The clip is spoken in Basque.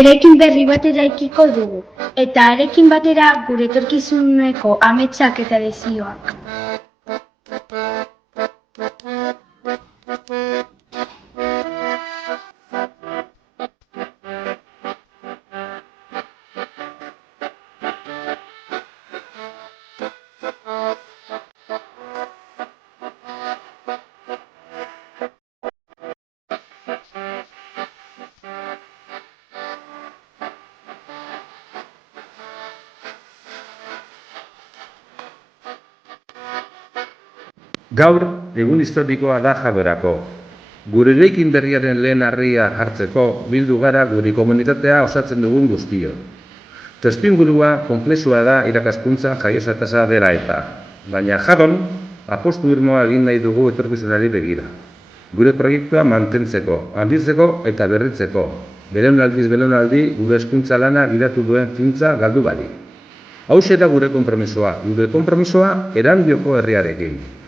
Eraikin berri bat eraikiko dugu, eta arekin batera gure etorkizuneko ametsak eta desioak. Gaur, egun historikoa da Jaberako. Gure eraikin berriaren lehen harria hartzeko bildu gara gure komunitatea osatzen dugun guztio. Testuingurua konplexua da irakaskuntza jaiotza tasa dela eta, baina Jaron apostu irmoa egin nahi dugu etorkizunari begira. Gure proiektua mantentzeko, handitzeko eta berritzeko, belaunaldiz gure hezkuntza lana gidatu duen fintza galdu bali. Hauxe da gure konpromisoa, Erandioko herriarekin.